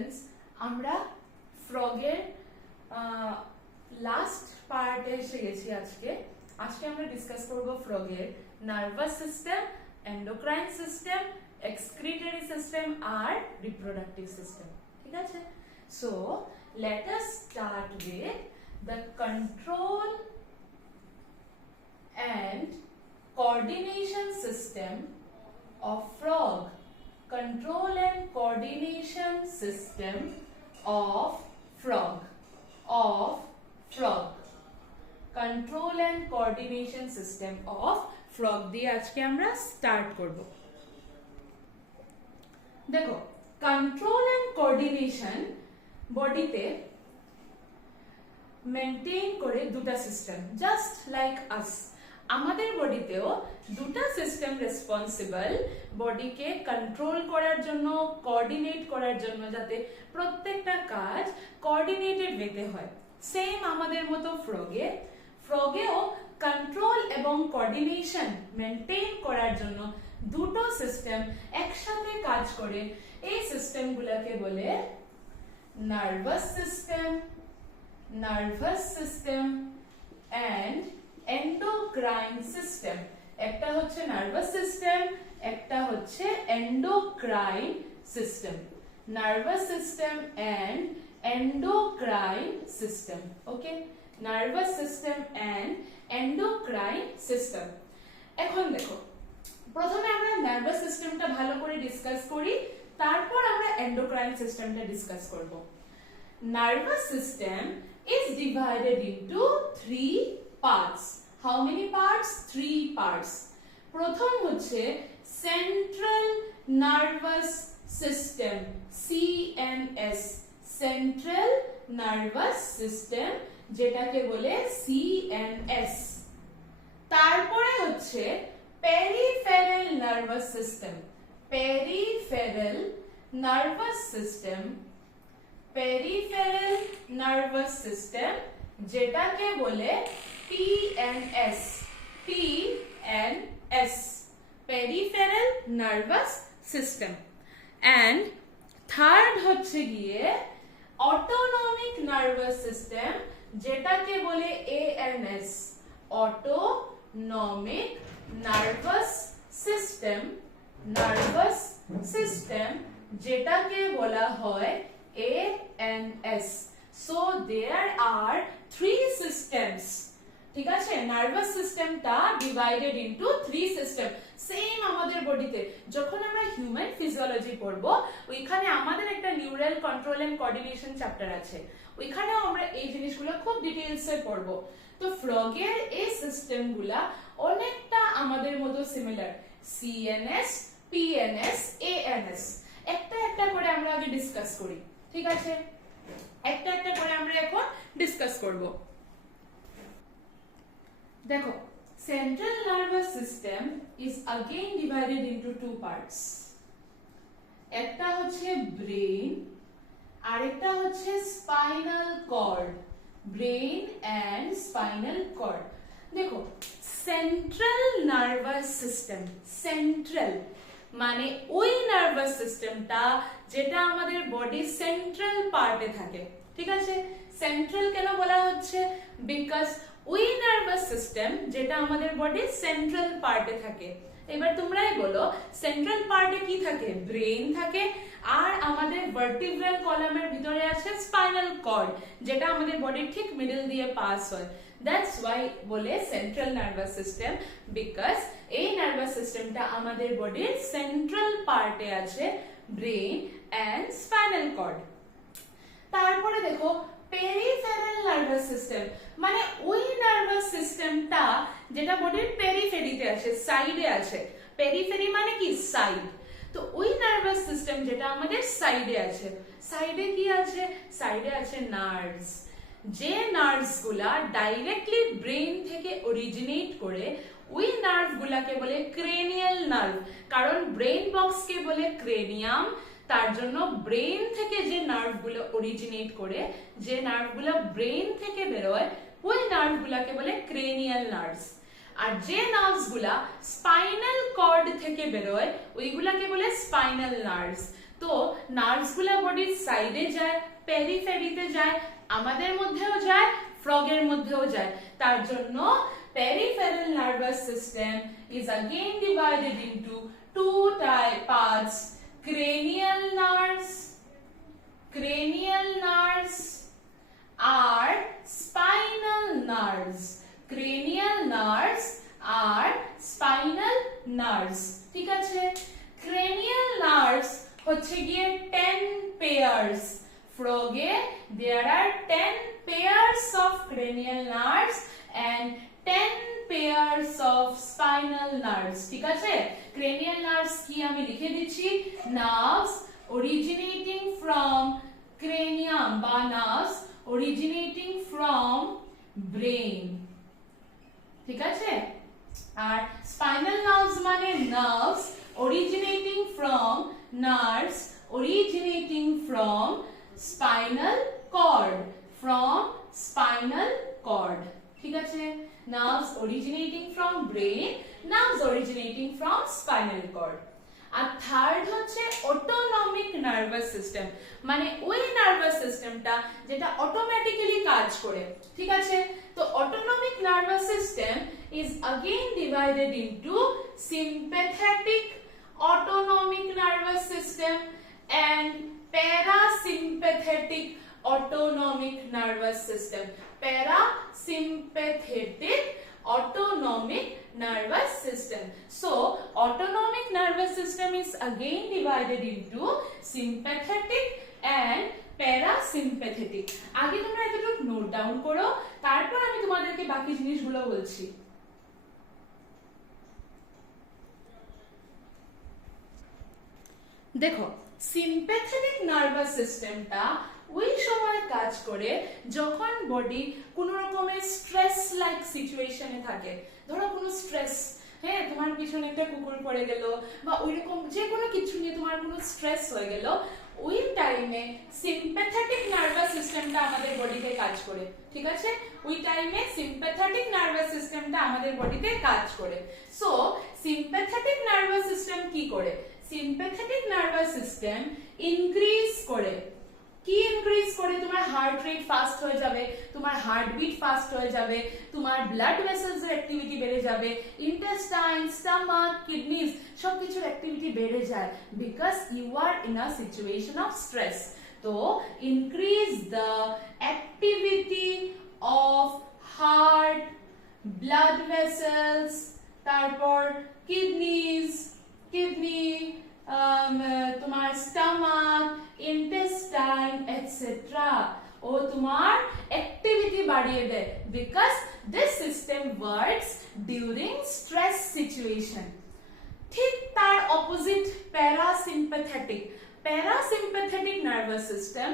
Students, আমরা ফ্রগের last পার্টে এসে গেছি। আজকে আমরা ডিসকাস করব ফ্রগের nervous system, endocrine system, excretory system আর রিপ্রোডাক্টিভ সিস্টেম। ঠিক আছে? So let us start with the control and coordination system of frog. Control and coordination system of frog. Control and coordination system of frog দিয়ে আজকে আমরা start করব। দেখো, control and coordination বডিতে maintain করে দুটো সিস্টেম, জাস্ট লাইক আস। আমাদের বডিতেও দুটো সিস্টেম রেসপন্সিবল বডিকে কন্ট্রোল করার জন্য, কোঅর্ডিনেট করার জন্য, যাতে প্রত্যেকটা কাজ কোঅর্ডিনেটেড ওয়েতে হয়। সেম আমাদের মতো ফ্রগেও কন্ট্রোল এবং কোঅর্ডিনেশন মেইনটেইন করার জন্য দুটো সিস্টেম একসাথে কাজ করে। এই সিস্টেমগুলোকে বলে nervous system and endocrine system. একটা হচ্ছে নার্ভাস সিস্টেম, একটা হচ্ছে endocrine system. Nervous system and endocrine system. Okay, nervous system and endocrine system. এখন দেখো, প্রথমে আমরা নার্ভাস সিস্টেমটা ভালো করে ডিসকাস করি, তারপর আমরা এন্ডোক্রাইন সিস্টেমটা ডিসকাস করব। Nervous system is divided into 3 parts. How many parts? 3 parts. প্রথম হচ্ছে central nervous system, CNS, central nervous system, যেটাকে বলে CNS। তারপরে হচ্ছে peripheral nervous system, peripheral nervous system, peripheral nervous system, যেটাকে বলে PNS, PNS, peripheral nervous system. And third হচ্ছে গিয়ে অটোনমিক নার্ভাস সিস্টেম, যেটাকে বলে ANS, autonomic nervous system, nervous system, যেটাকে বলা হয় ANS. So there are 3 systems. ঠিক আছে? নার্ভাস সিস্টেমটা ডিভাইডেড ইনটু 3 সিস্টেম। সেম আমাদের বডিতে যখন আমরা হিউম্যান ফিজিওলজি পড়ব, ওইখানে আমাদের একটা neural control and coordination chapter আছে, ওইখানেও আমরা এই জিনিসগুলো খুব ডিটেইলসে পড়ব। তো ফ্রগের এই সিস্টেমগুলা অনেকটা আমাদের মতো সিমিলার, CNS, PNS, ANS। একটা একটা করে আমরা আগে ডিসকাস করি। ঠিক আছে? একটা একটা করে আমরা এখন ডিসকাস করব। দেখো, central nervous system is again divided into 2 parts. একটা হচ্ছে ব্রেন, আরেকটা হচ্ছে spinal cord. Brain and spinal cord. দেখো, সেন্ট্রাল নার্ভাস সিস্টেম, সেন্ট্রাল মানে ওই নার্ভাস সিস্টেমটা যেটা আমাদের বডি সেন্ট্রাল পার্টে থাকে। ঠিক আছে? সেন্ট্রাল কেন বলা হচ্ছে? বিকজ ওই নার্ভাস সিস্টেম যেটা আমাদের বডি সেন্ট্রাল পার্টে থাকে। এবার তোমরাই বলো, সেন্ট্রাল পার্টে কি থাকে? ব্রেন থাকে, আর আমাদের ভার্টিব্রাল কলামের ভিতরে আছে স্পাইনাল কর্ড, যেটা আমাদের বডির ঠিক মিডল দিয়ে পাস হয়। That's why বলে সেন্ট্রাল নার্ভাস সিস্টেম, বিকজ এই নার্ভাস সিস্টেমটা আমাদের বডির সেন্ট্রাল পার্টে আছে, ব্রেন এন্ড স্পাইনাল কর্ড। তারপরে দেখো, পেরিফেরাল নার্ভাস সিস্টেম মানে ওই নার্ভাস সিস্টেমটা যেটা বডির পেরিফেরিতে আছে, সাইডে আছে। পেরিফেরি মানে কি? সাইড। তো ওই নার্ভাস সিস্টেম যেটা আমাদের সাইডে আছে, সাইডে কি আছে? সাইডে আছে নার্ভস। যে নার্ভস গুলা ডাইরেক্টলি ব্রেন থেকে অরিজিনেট করে, ওই নার্ভ গুলাকে বলে ক্রেনিয়াল নার্ভ। কারণ ব্রেন বক্সকে বলে ক্রেনিয়াম, তার জন্য ব্রেন থেকে যে নার্ভগুলো অরিজিনেট করে, যে নার্ভগুলো ব্রেন থেকে বেরোয়, ওই নার্ভগুলোকে বলে ক্রেনিয়াল নার্ভস। আর যে নার্ভসগুলা স্পাইনাল কর্ড থেকে বেরোয়, ওইগুলাকে বলে স্পাইনাল নার্ভস। তো নার্ভস গুলা বডির সাইডে যায়, পেরিফেরিতে যায়, আমাদের মধ্যেও যায়, ফ্রগের মধ্যেও যায়। তার জন্য peripheral nervous system is again divided into two parts: cranial nerves are spinal nerves. Cranial nerves are spinal nerves. ঠিক আছে, cranial nerves হচ্ছে গিয়ে 10 pairs. Froge there are 10 pairs of cranial nerves and 10 pairs of spinal nerves. ঠিক আছে, cranial nerves কি আমি লিখে দিচ্ছি, nerves originating from cranium বা nerves originating from brain. ঠিক আছে, আর spinal nerves মানে nerves originating from spinal cord. ঠিক আছে, nerves originating from brain, nerves originating from spinal cord. আর থার্ড হচ্ছে অটোনমিক নার্ভাস সিস্টেম, মানে ওই নার্ভাস সিস্টেমটা যেটা অটোমেটিক্যালি কাজ করে। ঠিক আছে, তো autonomic nervous system is again divided into sympathetic autonomic nervous system and parasympathetic autonomic nervous system. Parasympathetic autonomic nervous system. So autonomic nervous system is again divided into sympathetic and parasympathetic. আগে তোমরা এতটুকু note down করো, তারপর আমি তোমাদেরকে বাকি জিনিসগুলো বলছি। দেখো, সিম্প্যাথেটিক নার্ভাস সিস্টেমটা ওই সময় কাজ করে যখন বডি কোনো রকমের স্ট্রেস লাইক সিচুয়েশনে থাকে। ধরো কোনো স্ট্রেস, হ্যাঁ, তোমার পিছনে একটা কুকুর পড়ে গেল বা ওইরকম যে কোনো কিছু নিয়ে তোমার কোনো স্ট্রেস হয়ে গেল, ওই টাইমে সিম্প্যাথেটিক নার্ভাস সিস্টেমটা আমাদের বডিতে কাজ করে। ঠিক আছে, ওই টাইমে সিম্প্যাথেটিক নার্ভাস সিস্টেমটা আমাদের বডিতে কাজ করে। সো সিম্প্যাথেটিক নার্ভাস সিস্টেম কি করে? সিম্প্যাথেটিক নার্ভাস সিস্টেম ইনক্রিজ করে। কি ইনক্রিজ করে? তোমার হার্ট রেট ফাস্ট হয়ে যাবে, তোমার হার্টবিট ফাস্ট হয়ে যাবে, তোমার ব্লাড ভেসেলস এর অ্যাক্টিভিটি বেড়ে যাবে, ইন্টেস্টাইন, স্টমাক, কিডনিজ সবকিছুর অ্যাক্টিভিটি বেড়ে যায়, because you are in a situation of stress. তো increase the activity of heart, blood vessels, তারপর কিডনি, তোমার স্টমাক, ইন্টেস্টাইন এটসেট্রা, ও তোমার অ্যাক্টিভিটি বাড়িয়ে দেয়, because this system works during stress situation. ঠিক তার অপোজিট প্যারাসিম্প্যাথেটিক নার্ভাস সিস্টেম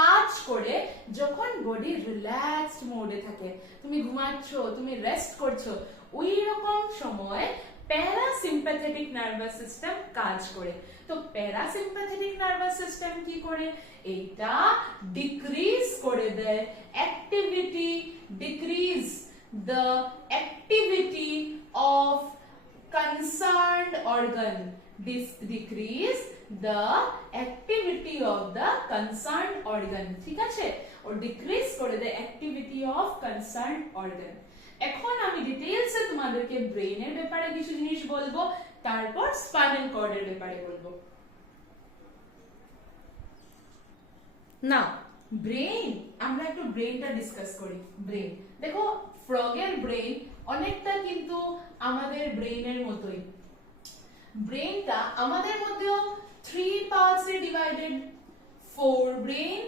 কাজ করে যখন বডি রিল্যাক্সড মোডে থাকে, তুমি ঘুমাচ্ছ, তুমি রেস্ট করছো, ওই রকম সময় প্যারাসিম্প্যাথেটিক নার্ভাস সিস্টেম কাজ করে। তো প্যারাসিম্প্যাথেটিক নার্ভাস সিস্টেম কি করে? এটা ডিক্রিজ করে দেয় activity, decrease the activity of concerned organ, decrease the activity of the concerned organ. ঠিক আছে, ও ডিক্রিজ করে দেয় অ্যাক্টিভিটি অফ কনসার্নড অর্গান। এখন আমি ডিটেইলস এ তোমাদেরকে ব্রেইনের ব্যাপারে কিছু জিনিস বলবো, তারপর স্পাইনাল কর্ডের ব্যাপারে বলবো। নাও ব্রেইন, আমরা একটু ব্রেইনটা ডিসকাস করি। ব্রেইন দেখো, ফ্রগের ব্রেইন অনেকটা কিন্তু আমাদের ব্রেইনের মতোই। ব্রেইনটা আমাদের মধ্যেও 3 parts A divided: forebrain,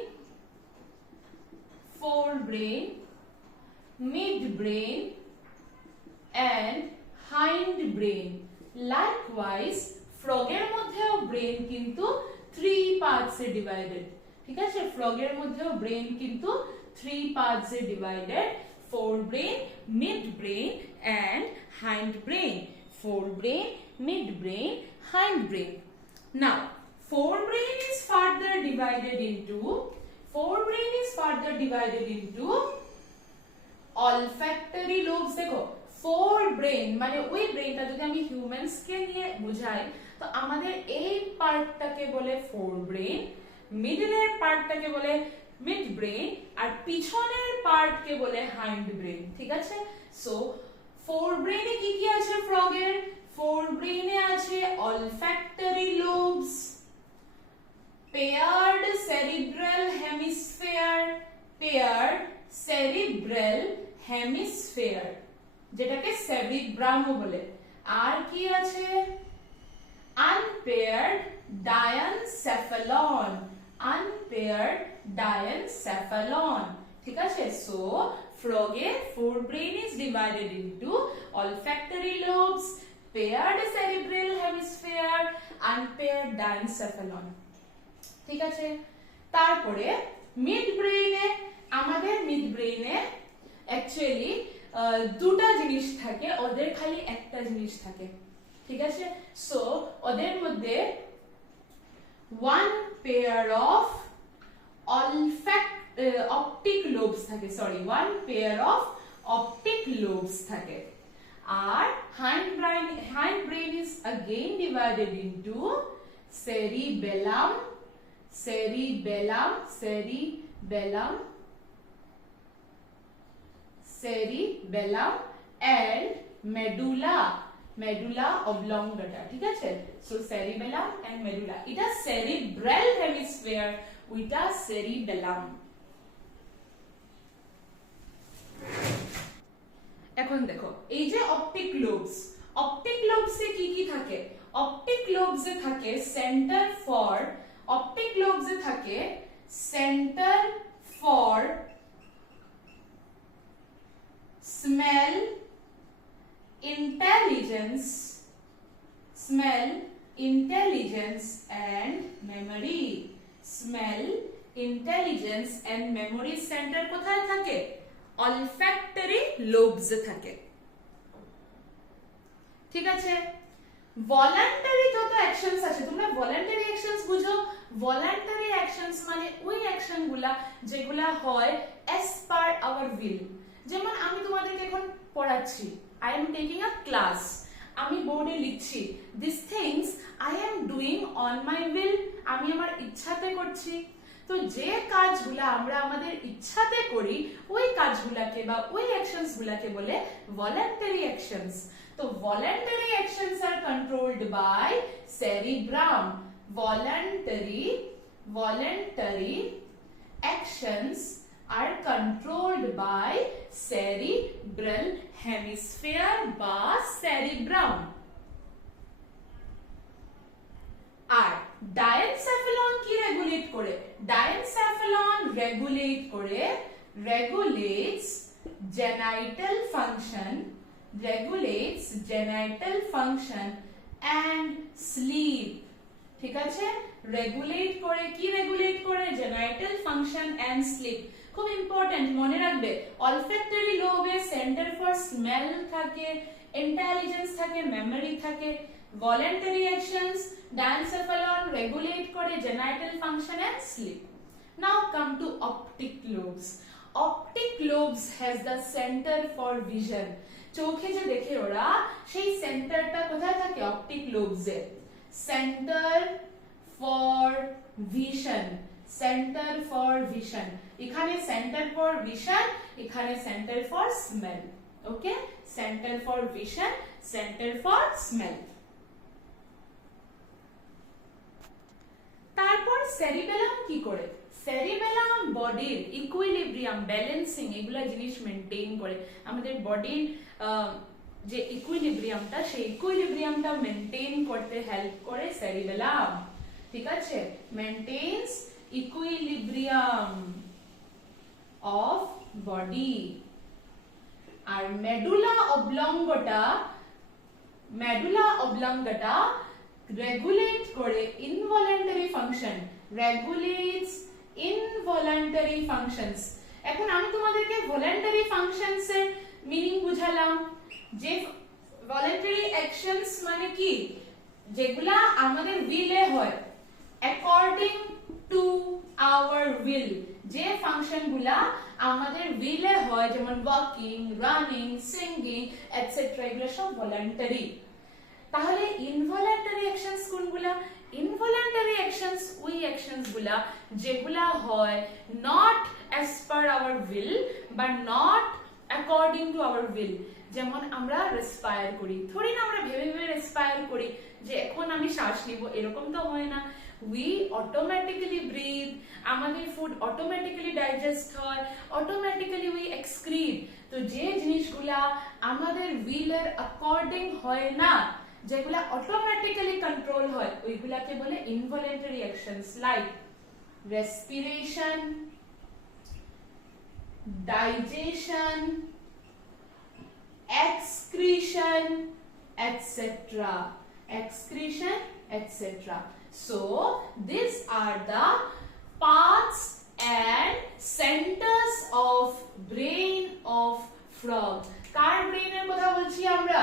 midbrain and hindbrain. Likewise, ফ্রগের মধ্যেও ব্রেইন কিন্তু 3 পার্টস এ ডিভাইডেড। ঠিক আছে, ফ্রগের মধ্যেও ব্রেইন কিন্তু 3 parts A divided: forebrain, midbrain and hindbrain. Forebrain, midbrain, hindbrain. Now, forebrain is further divided into olfactory lobes. দেখো, forebrain মানে ওই ব্রেইনটা যদি আমি হিউম্যানস কে নিয়ে বোঝাই, তো আমাদের এই পার্টটাকে বলে ফোর ব্রেন, মিডলের পার্টটাকে বলে মিড ব্রেন, আর পিছনের পার্টকে বলে হাইন্ড ব্রেন। ঠিক আছে, সো ফোর ব্রেনে কি কি আছে ফ্রগের? ফোর ব্রেনে আছে olfactory lobes, paired cerebral hemisphere, paired cerebral hemisphere যেটাকে সেরিব্রামও বলে। আর কি আছে? unpaired diencephalon, unpaired diencephalon। ঠিক আছে, so ফ্রগের forebrain is divided into olfactory lobes, paired cerebral hemisphere, unpaired diencephalon। ঠিক আছে, তারপরে মিড ব্রেইনে, আমাদের মিড ব্রেইনে অ্যাকচুয়ালি দুটা জিনিস থাকে, ওদের খালি একটা জিনিস থাকে। ঠিক আছে, সো ওদের মধ্যে one pair of optic lobes থাকে, sorry one pair of optic lobes থাকে। আর hind brain is again divided into cerebellum, cerebellum, cerebellum, cerebellum and medulla, medulla oblongata। ঠিক আছে, so cerebellum and medulla, এটা cerebral hemisphere, ওইটা cerebellum। এখন দেখো এই যে অপটিক লোবস, অপটিক লোবসে কি কি থাকে? অপটিক লোবসে থাকে সেন্টার ফর, অপটিক লোবসে থাকে centre for smell, intelligence, smell, intelligence and memory, smell, intelligence and memory center কোথায় থাকে? olfactory lobes এ থাকে। ঠিক আছে, ভলান্টারি যত অ্যাকশনস আছে, তোমরা ভলান্টারি অ্যাকশনস বুঝো? ভলান্টারি অ্যাকশনস মানে ওই অ্যাকশনগুলা যেগুলা হয় as per our will। যেমন আমি তোমাদেরকে এখন পড়াচ্ছি, I am taking a class, আমি বোর্ডে লিখছি this things I am doing on my will, আমি আমার ইচ্ছাতে করছি। তো যে কাজগুলা আমরা আমাদের ইচ্ছাতে করি ওই কাজগুলাকে বা ওই অ্যাকশনস গুলাকে বলে ভলান্টারি অ্যাকশনস। তো ভলান্টারি অ্যাকশনস আর controlled by cerebrum, voluntary actions are controlled by cerebral hemisphere বা cerebrum। আর ডায়েনসেফেলন কি রেগুলেট করে? ডায়েনসেফেলন regulates genital function and sleep। ঠিক আছে, রেগুলেট করে, কি রেগুলেট করে? Genital function and sleep. খুব ইম্পর্টেন্ট, মনে রাখবে। অলফ্যাক্টরি লোবে সেন্টার ফর স্মেল থাকে, ইন্টেলিজেন্স থাকে, মেমরি থাকে। ভলান্টারি অ্যাকশনস ডায়েনসেফেলন রেগুলেট করে genital function and sleep. Now come to optic lobes. Optic lobes has the centre for vision. চোখে যে দেখে ওরা, সেই সেন্টারটা কোথায় থাকে? অপটিক লোবসে। Centre for vision, centre for vision, এখানে সেন্টার ফর ভিশন, এখানে centre for smell. Okay, centre for vision, centre for smell. তারপর সেরিবেলাম কি করে? সেরিবেলাম বডির ইকুইলিব্রিয়াম, ব্যালেন্সিং, এগুলা জিনিস মেইনটেইন করে। আমাদের বডির যে ইকুইলিব্রিয়ামটা, সেই ইকুইলিব্রিয়ামটা মেইনটেইন করতে হেল্প করে সেরিবেলাম। ঠিক আছে, মেইনটেইনস ইকুইলিব্রিয়াম অফ বডি। আর মেডুলা অবলঙ্গটা রেগুলেট করে involuntary function, regulates involuntary functions. এখন আমি তোমাদেরকে ভলান্টারি ফাংশনস এর মিনিং বুঝালাম। যে ভলান্টারি অ্যাকশনস মানে কি? যেগুলা আমাদের উইলে হয়, অ্যাকর্ডিং টু আওয়ার উইল, যে ফাংশনগুলা আমাদের উইলে হয়, যেমন ওয়াকিং, রানিং, সিঙ্গিং এটসেট্রা, এগুলো সব ভলান্টারি। তাহলে ইনভলান্টারি অ্যাকশনস কোনগুলা? ইনভলান্টারি অ্যাকশনস সিচুয়েশনস গুলা যেগুলা হয় not as per our will বা not according to our will, যেমন আমরা রেসপায়ার করি, থোড়ি না আমরা ভেবে ভেবে রেসপায়ার করি যে এখন আমি শ্বাস নিব, এরকম তো হয় না। উই অটোমেটিক্যালি ব্রিথ, আমাদের ফুড অটোমেটিক্যালি ডাইজেস্ট হয়, অটোমেটিক্যালি উই এক্সক্রিট। তো যে জিনিসগুলা আমাদের উইলের অ্যাকর্ডিং হয় না, যেগুলা অটোমেটিক্যালি কন্ট্রোল হয়, ওইগুলাকে বলে involuntary actions, like respiration, digestion, excretion, etc. Excretion, etc. So these are the parts and centers of brain of frog. কার ব্রেইনের কথা বলছি আমরা?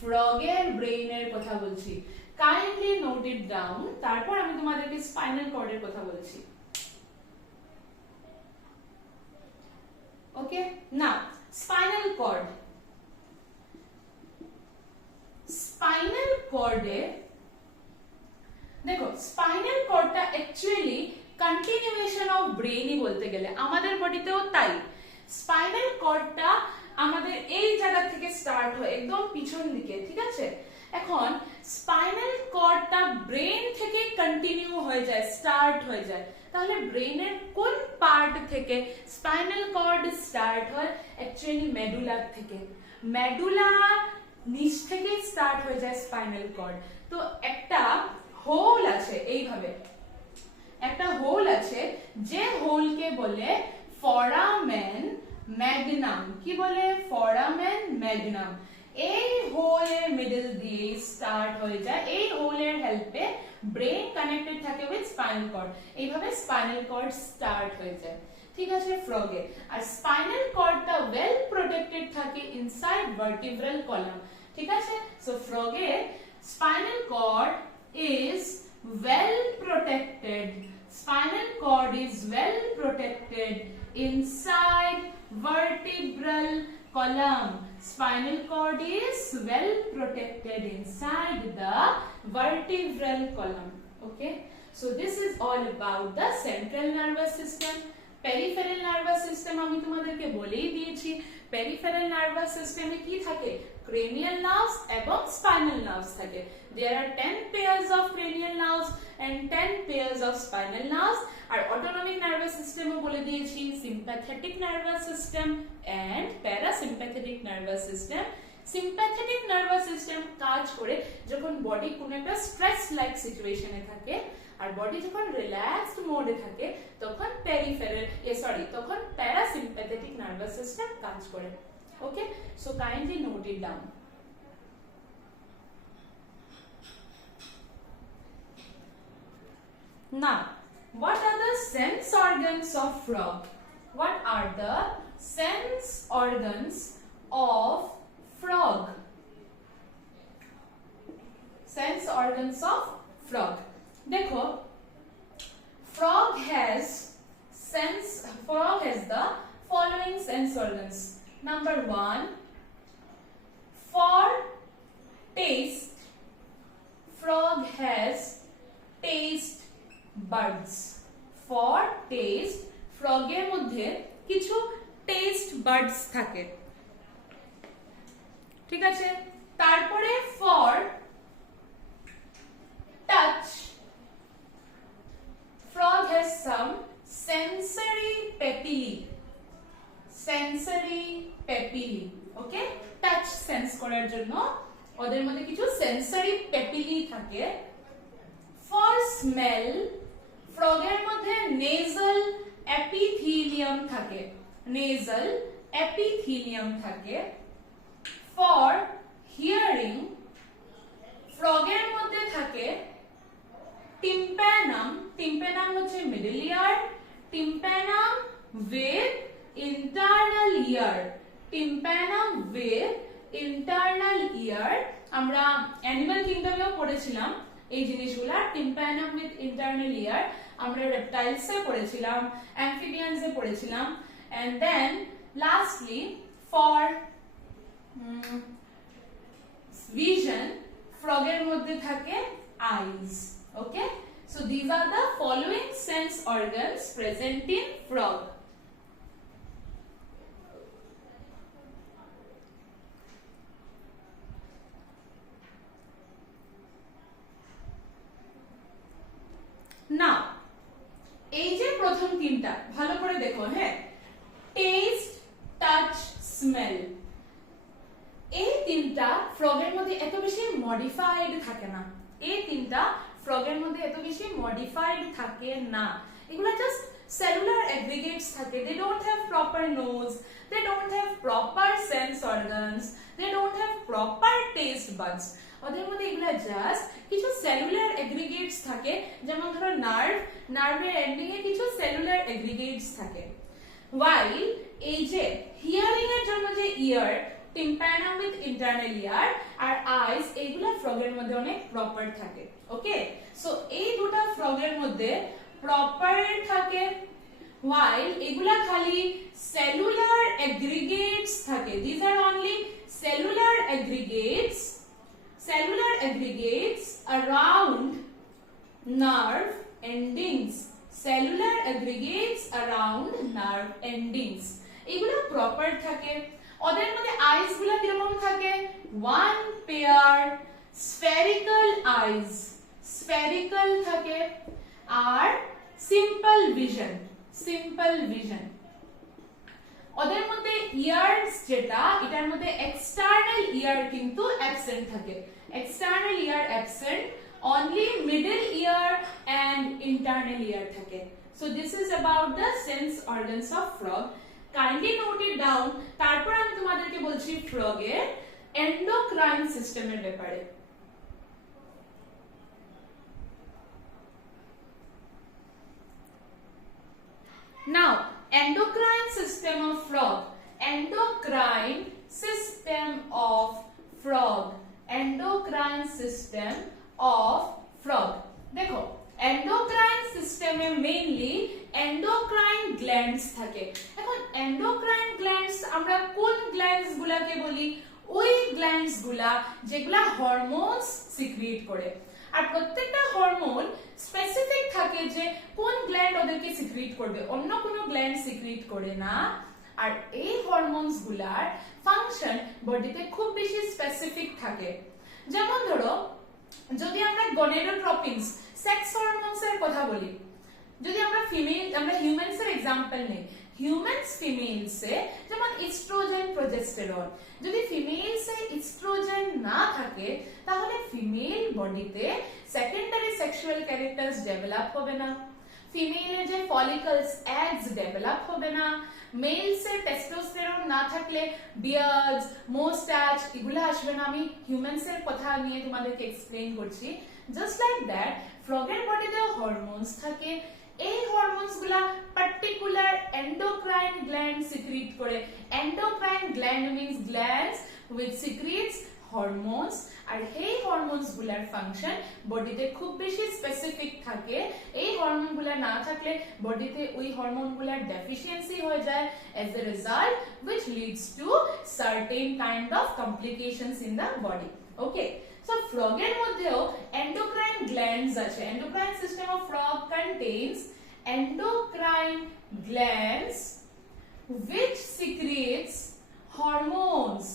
ফ্রগের ব্রেইনের কথা বলছি। কাইন্ডলি নোট ইট ডাউন, তারপর আমি তোমাদেরকে স্পাইনাল কর্ডের কথা বলছি। Okay, now spinal cord. Spinal cord এ দেখো, স্পাইনাল কর্ডটা অ্যাকচুয়ালি কন্টিনিউয়েশন অফ ব্রেইনই বলতে গেলে, আমাদের বডিতেও তাই। স্পাইনাল কর্ডটা আমাদের এই জায়গা থেকে স্টার্ট হয় একদম পিছন দিকে, ঠিক আছে? এখন স্পাইনাল কর্ডটা ব্রেন থেকে কন্টিনিউ হয়ে যায়, স্টার্ট হয়ে যায়। তাহলে ব্রেনের কোন পার্ট থেকে স্পাইনাল কর্ড স্টার্ট হয়? অ্যাকচুয়ালি মেডুলার থেকে। মেডুলা নিচ থেকে স্টার্ট হয়ে যায় স্পাইনাল কর্ড। তো একটা হোল আছে, এইভাবে একটা হোল আছে, যে হোলকে বলে ফরামেন ম্যাগনাম। কি বলে? Foramen magnum. এই হোলের মিডল দিয়ে স্টার্ট হয়ে যায়, এই হোলের হেল্পে ব্রেন কানেক্টেড থাকে উইথ স্পাইনাল কর্ড, এইভাবে স্পাইনাল কর্ড স্টার্ট হয়ে যায়, ঠিক আছে? ফ্রগে। আর স্পাইনাল কর্ডটা ওয়েল প্রোটেক্টেড থাকে ইনসাইড ভার্টিব্রাল কলাম, ঠিক আছে? সো ফ্রগে spinal cord is well protected, spinal cord is well protected inside vertebral column. Spinal cord is well protected inside the vertebral column. Okay, so this is all about the central nervous system. Peripheral nervous system আমি তোমাদেরকে বলেই দিয়েছি। peripheral nervous system এ কি থাকে? cranial nerves এবং spinal nerves থাকে। There are 10 pairs of cranial nerves and 10 pairs of spinal nerves. R autonomic nervous system ও বলে দিয়েছি sympathetic nervous system and parasympathetic nervous system. sympathetic nervous system কাজ করে যখন body কোনো একটা স্ট্রেস লাইক সিচুয়েশনে থাকে, আর বডি যখন রিল্যাক্সড মোডে থাকে তখন তখন প্যারাসিম্প্যাথেটিক নার্ভাস সিস্টেম কাজ করে। Okay, so kindly note it down. Now, what are the sense organs of frog? What are the sense organs of frog? Sense organs of frog. देखो, frog has the following sense organs. Number 1, for taste, frog has taste buds. For taste, frog এর মধ্যে কিছু taste buds থাকে, ঠিক আছে? তারপরে for touch, frog has some sensory papillae. Okay, touch sense করার জন্য ওদের মধ্যে কিছু sensory papillae থাকে। for smell, frog এর মধ্যে nasal epithelium থাকে। for hearing, frog এর মধ্যে থাকে tympanum হচ্ছে middle ear, tympanum with internal ear. আমরা অ্যানিমাল কিংডমেও পড়েছিলাম এই জিনিসগুলা, tympanum with internal ear। আমরা reptiles এ পড়েছিলাম, amphibians এ পড়েছিলাম। and then lastly for vision, frog এর মধ্যে থাকে eyes. Okay, So these are the following sense organs present in frog. Now, এই যে প্রথম তিনটা ভালো করে দেখো, হ্যাঁ, টেস্ট, টাচ, স্মেল, এই তিনটা ফ্রগের মধ্যে এত বেশি মডিফাইড থাকে না। এই তিনটা ফ্রগের মধ্যে এত বেশি মডিফাইড থাকে না। এগুলা জাস্ট সেলুলার অ্যাগ্রিগেটস থাকে। They don't have proper nose, they don't have proper sense organs, they don't have proper taste buds. ওদের মধ্যে এগুলা জাস্ট কিছু সেলুলার অ্যাগ্রিগেটস থাকে, যেমন ধরো নার্ভের এন্ডিং এ কিছু সেলুলার অ্যাগ্রিগেটস থাকে। while এই যে হিয়ারিং এর জন্য যে ইয়ার, টিম্প্যানাম উইথ ইন্টারনাল ইয়ার আর আইস, এইগুলা ফ্রগের মধ্যে অনেক প্রপার থাকে। ওকে, সো এই দুটো ফ্রগের মধ্যে প্রপার থাকে, while এগুলা খালি সেলুলার অ্যাগ্রিগেটস থাকে। these are only cellular aggregates around nerve endings, cellular aggregates around nerve endings, এগুলো প্রপার থাকে। ওদের মধ্যে আইস গুলো কিরকম থাকে? one pair spherical eyes, spherical থাকে, আর simple vision। ওদের মধ্যে ইয়ার্স যেটা, এটার মধ্যে এক্সটার্নাল ইয়ার কিন্তু অ্যাবসেন্ট থাকে। External year absent, only middle ear and internal ear থাকে। So this is about the sense organs of frog. Kindly note it down. তারপর আমি তোমাদেরকে বলছি ফ্রগের এন্ডোক্রাইন সিস্টেমের ব্যাপারে। Now, endocrine system of frog. Endocrine system of frog. Endocrine system of frog. দেখো, endocrine system এ mainly endocrine glands থাকে। এখন endocrine glands আমরা কোন glands গুলাকে বলি? ওই glands গুলা যেগুলা হরমোনস সিক্রিয়েট করে। আর প্রত্যেকটা হরমোন স্পেসিফিক থাকে যে কোন গ্ল্যান্ড ওদেরকে সিক্রিয়েট করবে, অন্য কোনো গ্ল্যান্ড সিক্রিয়েট করে না। আর এই হরমোনস গুলার ফাংশন বডিতে খুব বেশি স্পেসিফিক থাকে। যেমন ধরো, যদি আমরা গনেডোট্রপিনস, সেক্স হরমোনস এর কথা বলি, যদি আমরা হিউম্যানস এর এক্সাম্পল নেই, হিউম্যানস ফিমেলস এ যেমন ইস্ট্রোজেন, প্রজেস্টেরন, যদি ফিমেলস এ ইস্ট্রোজেন না থাকে তাহলে ফিমেল বডিতে সেকেন্ডারি সেক্সুয়াল ক্যারেক্টারস ডেভেলপ হবে না, ফিমেলের যে ফলিকলস, এগস ডেভেলপ হবে না। মেলস এ টেস্টোস্টেরন না থাকলে বিয়ার্ডস, মোস্টাচ এগুলা আসবে না। আমি হিউম্যানস এর কথা নিয়ে তোমাদেরকে এক্সপ্লেইন করছি। জাস্ট লাইক দ্যাট ফ্রগের বডিতে হরমোনস থাকে। এই হরমোনস গুলা পার্টিকুলার এন্ডোক্রাইন গ্ল্যান্ড সিক্রিট করে। Endocrine gland means glands which secretes hormones, আর এই হরমোনস গুলার ফাংশন বডিতে খুব বেশি স্পেসিফিক থাকে। এই হরমোন গুলা না থাকলে বডিতে ওই হরমোন গুলার ডেফিসিয়েন্সি হয়ে যায়, as a result which leads to certain kind of complications in the body. Okay, so frog এর মধ্যেও endocrine glands আছে। endocrine system of frog contains endocrine glands which secretes hormones,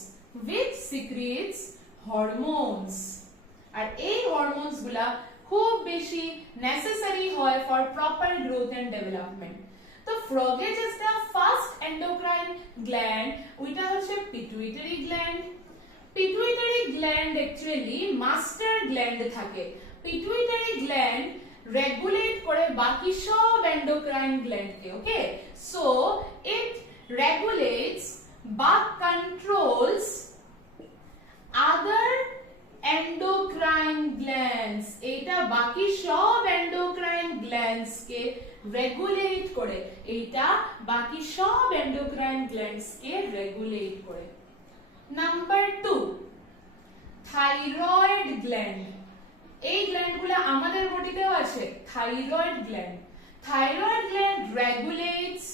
আর এই হরমোনস গুলা খুব বেশি নেসেসারি হয় for proper growth and development. তো ফ্রগে just the first endocrine gland, ওইটা হচ্ছে pituitary gland. Pituitary gland actually master gland থাকে। পিটুইটারি গ্ল্যান্ড রেগুলেট করে বাকি সব এন্ডোক্রাইন গ্ল্যান্ডকে। ওকে, সো ইট রেগুলেটস বা controls other endocrine glands, এটা বাকি সব endocrine glands কে রেগুলেট করে। এটা বাকি সব endocrine glands কে রেগুলেট করে। Number 2, thyroid gland. এই গ্ল্যান্ডগুলো আমাদের বডিতেও আছে। Thyroid gland, thyroid gland regulates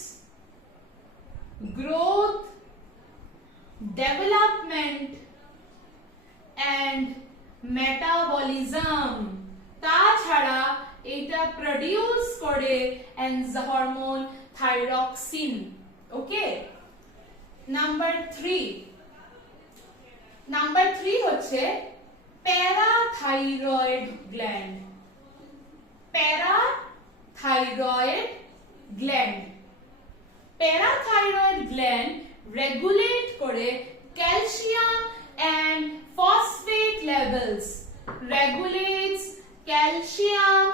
growth, development and metabolism। তাছাড়া এটা প্রডিউস করে হরমোন থাইরক্সিন। ওকে, নাম্বার 3 হচ্ছে parathyroid gland. Parathyroid gland regulate করে calcium and phosphate levels. regulates calcium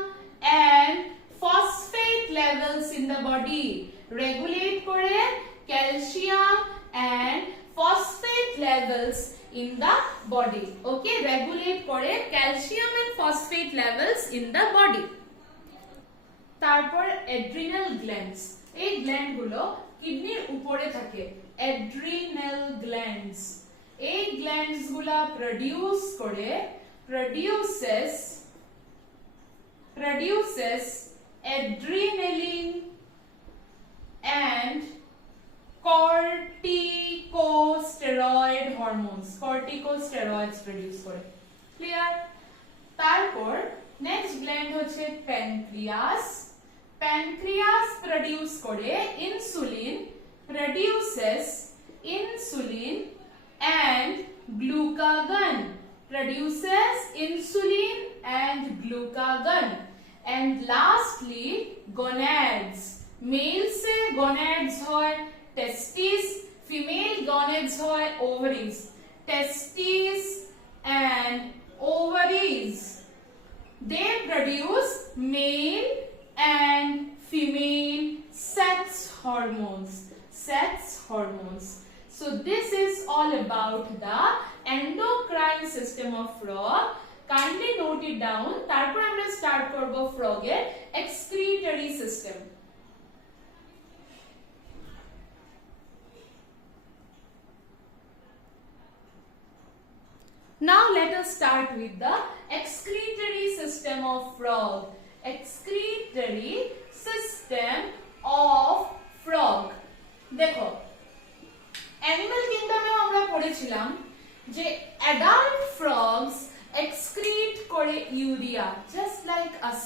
and phosphate levels in the body. regulate করে calcium and phosphate levels in the body. okay, regulate করে calcium and phosphate levels in the body. তারপর adrenal glands, এই gland গুলো কিডনির উপরে থাকে। adrenal glands, এই glands গুলা produces adrenaline and corticosteroid hormones. corticosteroids produce করে। ক্লিয়ার? তারপর নেক্সট গ্ল্যান্ড হচ্ছে প্যানক্রিয়াস প্রডিউস করে produces insulin and glucagon. And lastly gonads. male se gonads hoy testes, female gonads hoy ovaries. testes and ovaries, they produce male and female sex hormones. So this is all about the endocrine system of frog. Kindly note it down. তারপর আমরা start করব ফ্রগের excretory system. Now let us start with the excretory system of frog. excretory system of frog. দেখো, animal কিংডমে আমরা পড়েছিলাম যে adult frogs excrete করে urea, just like us.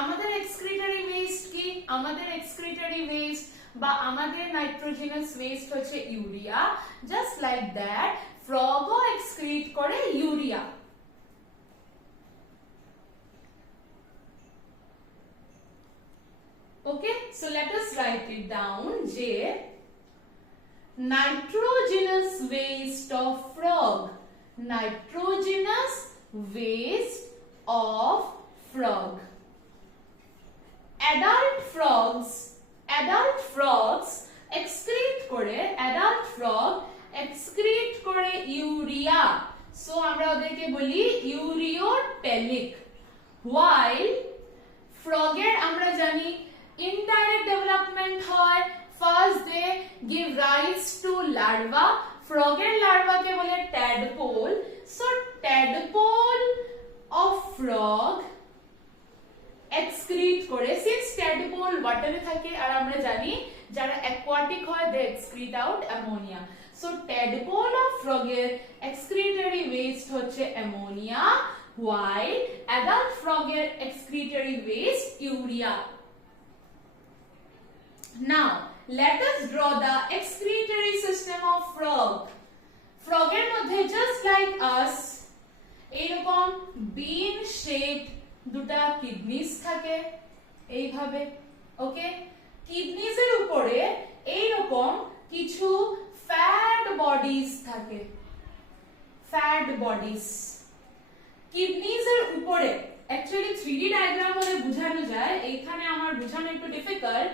আমাদের এক্সক্রিটরি ওয়েস্ট কি? আমাদের এক্সক্রিটরি ওয়েস্ট বা আমাদের নাইট্রোজেনাস ওয়েস্ট হচ্ছে ইউরিয়া। জাস্ট লাইক দ্যাট ফ্রগও এক্সক্রিট করে urea. Okay, so let us write it down. যে nitrogenous waste of frog. nitrogenous waste of frog. adult frogs excrete করে ইউরিয়া। সো আমরা ওদেরকে বলি ইউরিওটেলিক। while ফ্রগের আমরা জানি indirect development হয়। first they give rise to larva. ফ্রগের লার্ভা কে বলে tadpole. so tadpole of frog excrete করে, since tadpole water থাকে আর আমরা জানি যারা aquatic হয় they excrete out ammonia. so tadpole of frog এর excretory waste হচ্ছে ammonia, while adult frog এর excretory waste urea. now let us draw the excretory system of frog. frog এর মধ্যে just like us এরকম bean shaped দুটা kidneys থাকে এইভাবে। ওকে, kidneys এর উপরে এইরকম কিছু ফ্যাট বডিজ থাকে। কিডনিস এর উপরে অ্যাকচুয়ালি 3D ডায়াগ্রাম হলে বোঝানো যায়, এখানে আমার বোঝানো একটু ডিফিকাল্ট।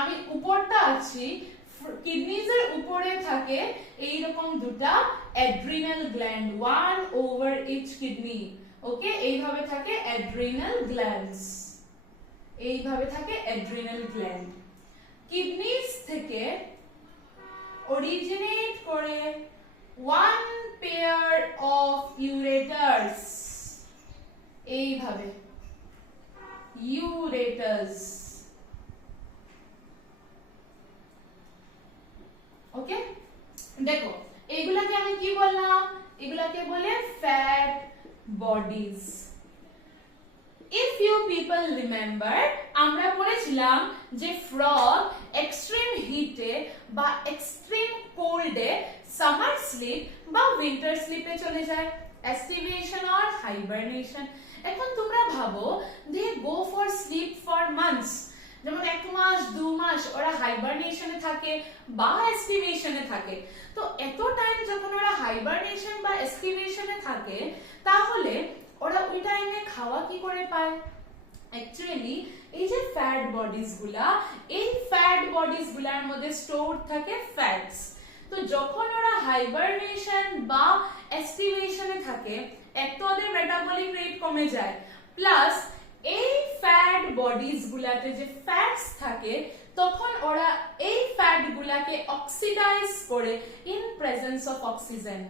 আমি উপরটা আছি, কিডনিস এর উপরে থাকে এইরকম দুটা adrenal gland, one over each kidney. ওকে, এইভাবে থাকে অ্যাড্রিনাল গ্ল্যান্ডস, কিডনিস থেকে অরিজিনেট করে one pair of ureters, এইভাবে ureters. ওকে, দেখো এগুলাকে আমি কি বললাম? এগুলাকে বলে fat bodies. if you people remember আমরা পড়েছিলাম যে frog extreme heat এ বা extreme cold এ summer sleep বা winter sleep এ চলে যায়, estivation or hibernation। এখন তোমরা ভাবো they go for sleep for months, যেমন 1 মাস 2 মাস ওরা হাইবারনেশনে থাকে বা এস্টিভেশনে থাকে। তো এত টাইম যখন ওরা হাইবারনেশন বা এস্টিভেশনে থাকে তাহলে ওরা ওই টাইমে খাওয়া কি করে পায়? অ্যাকচুয়ালি এই যে ফ্যাট বডিজ গুলা, এই ফ্যাট বডিজ গুলার মধ্যে স্টোর থাকে ফ্যাটস। তো যখন ওরা হাইবারনেশন বা এস্টিভেশনে থাকে এক তো ওদের মেটাবলিক রেট কমে যায়, প্লাস এই ফ্যাট বডিজ গুলাতে যে ফ্যাটস থাকে তখন ওরা এই ফ্যাট গুলাকে অক্সিডাইজ করে ইন প্রেজেন্স অফ অক্সিজেন।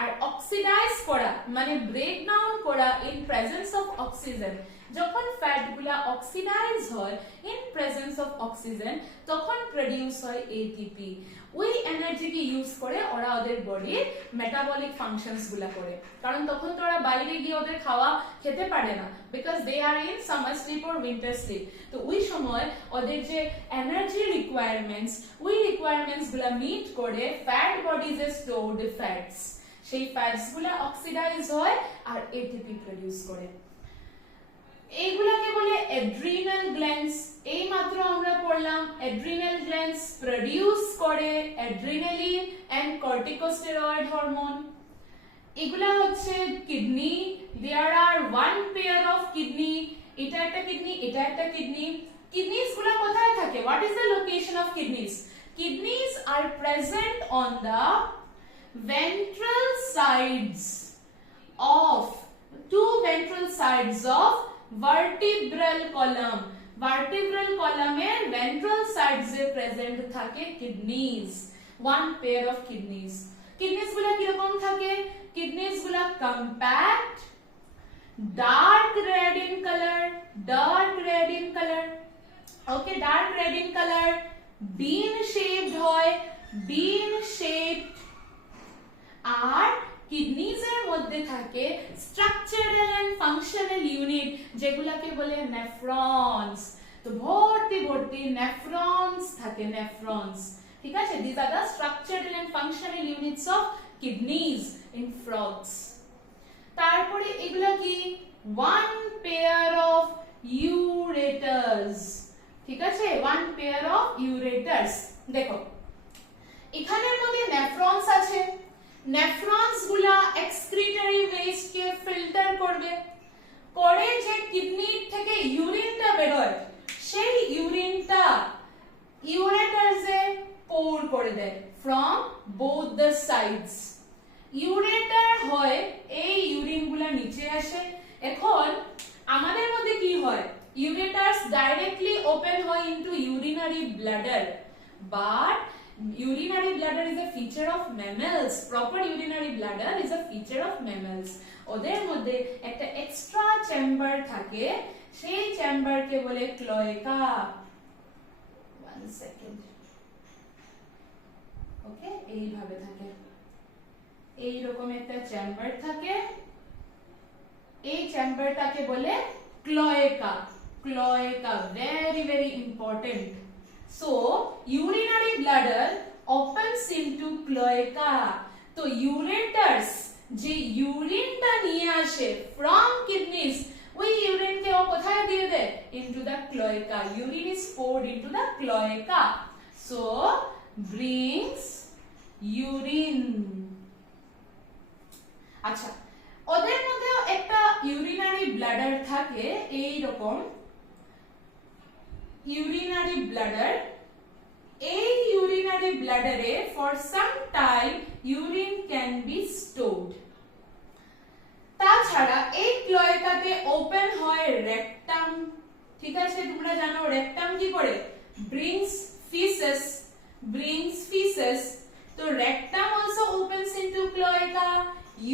আর অক্সিডাইজ করা মানে ব্রেক ডাউন করা ইন প্রেজেন্স অফ অক্সিজেন, যখন ফ্যাট গুলা অক্সিডাইজ হয় ইন প্রেজেন্স অফ অক্সিজেন তখন প্রডিউস হয় এটিপি। ওই এনার্জিকে ইউজ করে ওরা ওদের বডির মেটাবলিক ফাংশনস গুলা করে, কারণ তখন তো ওরা বাইরে গিয়ে ওদের খাওয়া খেতে পারে না, because they are in summer sleep or winter sleep. তো ওই সময় ওদের যে এনার্জি রিকোয়ারমেন্টস, ওই রিকোয়ারমেন্টস গুলা মিট করে ফ্যাট বডিজে স্টোরড ফ্যাটস, সেই ফ্যাটস গুলা অক্সিডাইজ হয় আর এটিপি প্রডিউস করে। এইগুলাকে বলে অ্যাড্রিনাল গ্ল্যান্ডস। এই মাত্র আমরা পড়লাম অ্যাড্রিনাল গ্ল্যান্ডস প্রডিউস করে অ্যাড্রিনালিন এন্ড কর্টিকোস্টেরয়েড হরমোন। এগুলা হচ্ছে kidney, there are one pair of kidney, এটা একটা কিডনি, এটা একটা কিডনি। কিডনিস গুলা কোথায় থাকে? What is the location of kidneys? Kidneys are present on the ventral sides of two ventral sides of vertebral column। vertebral column এর ventral sides এ present থাকে kidneys, one pair of kidneys। kidneys গুলা কি রকম থাকে? kidneys গুলা compact, dark red in color, dark red in color, okay, dark red in color, bean shaped হয়, bean shaped। আর kidneys এর মধ্যে থাকে স্ট্রাকচারাল এন্ড ফাংশনাল ইউনিট, যেগুলাকে বলে নেফ্রনস। তো ভর্তি ভর্তি নেফ্রনস থাকে, নেফ্রনস, ঠিক আছে? This are the structural and functional units of kidneys in frogs. তারপরে এগুলা কি? ওয়ান পেয়ার অফ ইউরেটার্স, ঠিক আছে? One pair of ureters. দেখো এখানের মধ্যে নেফ্রনস আছে, নেফ্রনস গুলা এক্সক্রিটরি ওয়েস্ট কে ফিল্টার করবে, করে যে কিডনি থেকে ইউরিনটা বের হয় সেই ইউরিনটা ইউরেটারসে পোর করে দেয় from both the sides. Ureter হয়, এই ইউরিন গুলা নিচে আসে। এখন আমাদের মধ্যে কি হয়? ইউরেটার্স ডাইরেক্টলি ওপেন হয় into urinary bladder, but urinary bladder is a feature of mammals, proper urinary bladder is a feature of mammals। ওদের মধ্যে একটা এক্সট্রা চেম্বার থাকে, সেই চেম্বারকে বলে ক্লোয়েকা। one second, ওকে, এইভাবে থাকে, এই রকম একটা চেম্বার থাকে, এই চেম্বারটাকে বলে ক্লোয়েকা। ক্লোয়েকা very very important। So urinary bladder opens into cloaca। তো ureters যে ইউরিনটা নিয়ে আসে from kidneys, ওই ইউরিনকে ও কোথায় দিয়ে দেয়? into the cloaca। urine is poured into the cloaca, so brings urine। আচ্ছা, ওদের মধ্যে একটা ইউরিনারি ব্লাডার থাকে, এই রকম urinary bladder। এই urinary bladder A for some time urine can be stored। তাছাড়া এই ক্লোয়েকাতে ওপেন হয় রেকটাম, ঠিক আছে? তোমরা জানো রেকটাম কি করে? brings feces, brings feces। তো rectum also opens into cloaca,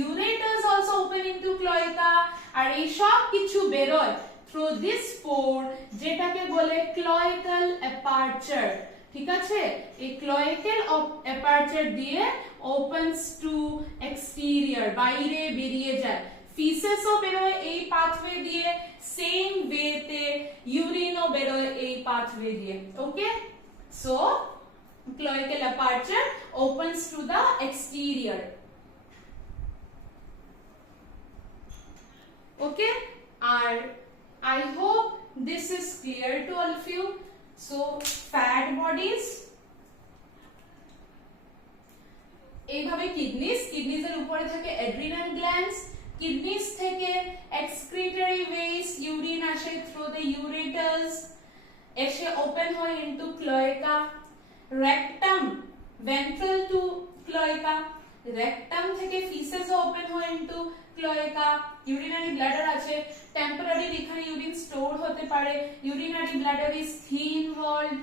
ureters also open into cloaca, আর এই সব কিছু বেরোয় through this pore, যেটাকে বলে cloacal aperture, ঠিক আছে? এই cloacal aperture দিয়ে opens to exterior, বাইরে বেরিয়ে যায়। feces ও বেরোয় এই পাথওয়ে দিয়ে, সেম ওয়েতে ইউরিনও বেরোয় এই পাথওয়ে দিয়ে okay so cloacal aperture opens to the exterior okay I hope this is clear to all of you so fat bodies এইভাবে কিডনিস এর উপরে থাকে অ্যাড্রিনাল গ্ল্যান্ডস কিডনিস থেকে এক্সক্রিটরি ওয়েস ইউরিন আসে থ্রু দ্য ইউরেটার্স এসে ওপেন হয় into ক্লোয়েকা rectum ventral to cloaca rectum থেকে feces open হয় into cloaca urinary bladder আছে temporary এখানে ইউরিন স্টোর হতে পারে urinary bladder is thin walled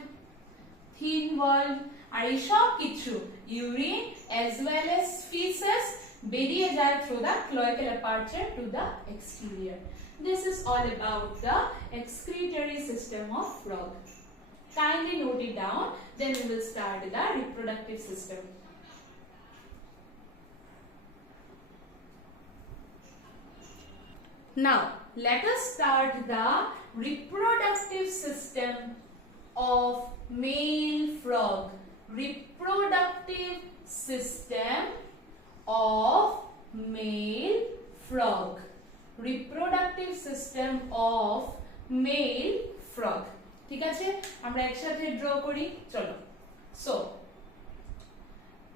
আর এই সব কিছু urine as well as feces বেরিয়ে যায় through the cloacal aperture to the exterior this is all about the excretory system of frog kindly note it down then we will start the reproductive system now let us start the reproductive system of male frog reproductive system of male frog reproductive system of male frog ঠিক আছে আমরা একসাথে draw করি চলো so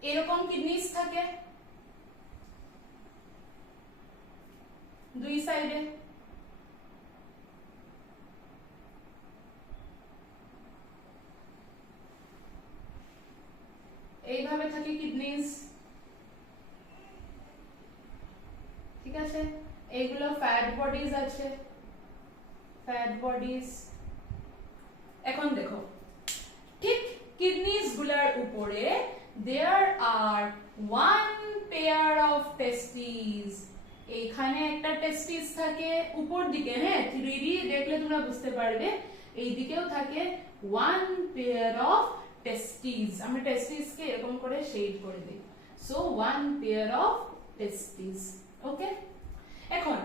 এরকম kidneys থাকে দুই সাইডে এইভাবে থাকে কিডনিস ঠিক আছে এইগুলো ফ্যাট বডিজ আছে ফ্যাট বডিজ এখন দেখো ঠিক কিডনিস গুলার উপরে there are one pair of testes এখানে একটা টেস্টিস থাকে উপর দিকে হ্যাঁ 3D দেখলে তোমরা বুঝতে পারবে এই দিকেও থাকে one pair of testes আমরা টেস্টিস কে এরকম করে শেড করে দেই so one pair of testes ওকে এখন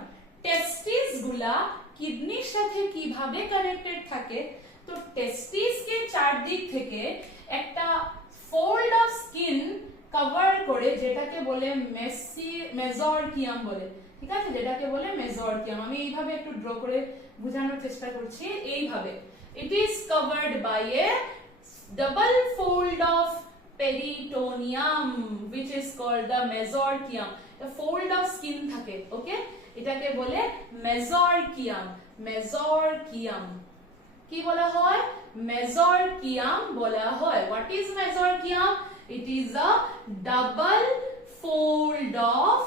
টেস্টিস গুলা কিডনির সাথে কিভাবে কানেক্টেড থাকে তো টেস্টিস কে চারদিক থেকে একটা ফোল্ড অফ স্কিন কভার করে যেটাকে বলে মেজোরকিয়াম বলে ঠিক আছে যেটাকে বলে মেজোরকিয়াম আমি এইভাবে একটু ড্র করে বোঝানোর চেষ্টা করছি এইভাবে it is covered by a double fold of peritoneum which is called the mesorchium a fold of skin থাকে ওকে এটাকে বলে মেজোরকিয়াম কি বলা হয় মেজোরকিয়াম বলা হয় what is mesorchium it is a double fold of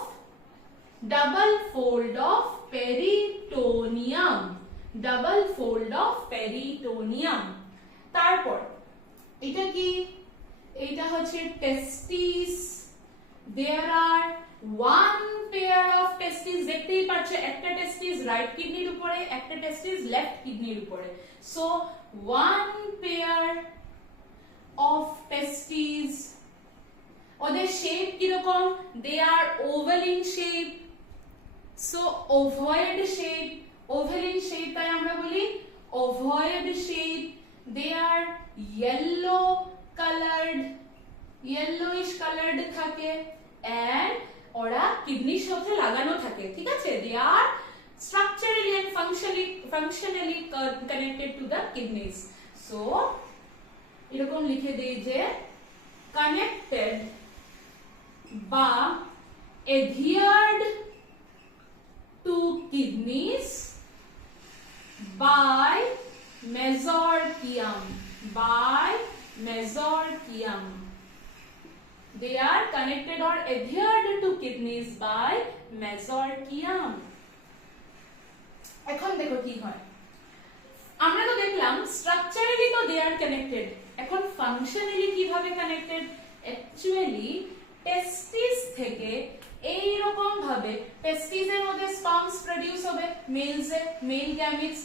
peritoneum তারপর এটা কি এটা হচ্ছে টেস্টিস there are one pair of testes দেখতেই পাচ্ছ একটা টেস্টিস রাইট কিডনির উপরে একটা টেস্টিস লেফট কিডনির উপরে so one pair of testes ওদের শেপ কি রকম they are oval in shape so ovoid shape তাই আমরা বলি ovoid shape they are yellowish colored থাকে and ওরা কিডনির সাথে লাগানো থাকে ঠিক আছে they are structurally and functionally connected to the kidneys so এরকম লিখে দেই যে connected বা adhered to kidneys by mesorchium they are connected or adhered to kidneys by mesorchium এখন দেখো কি হয় আমরা তো দেখলাম স্ট্রাকচারালি তো they are connected এখন ফাংশনালি কিভাবে কানেক্টেড অ্যাকচুয়ালি টেস্টিস থেকে এই রকম ভাবে টেস্টিস এর মধ্যে স্পার্মস প্রোডিউস হবে মেল গ্যামিটস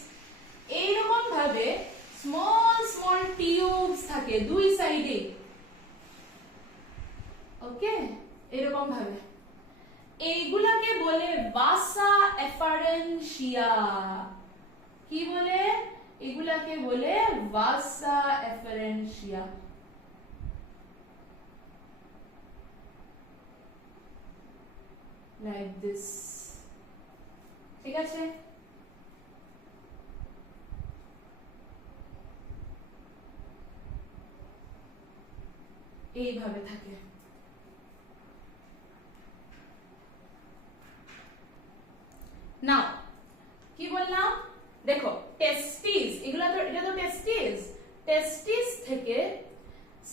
এই রকম ভাবে স্মল টিউবস থাকে দুই সাইডে ওকে এরকম ভাবে এইগুলাকে বলে ভাসা এফারেন্সিয়া কি বলে? এগুলাকে বলে ভাসা এফারেন্সিয়া। লাইক দিস, ঠিক আছে? এইভাবে থাকে। নাও কি বললাম দেখো, টেস্টিস, এটা তো টেস্টিস থেকে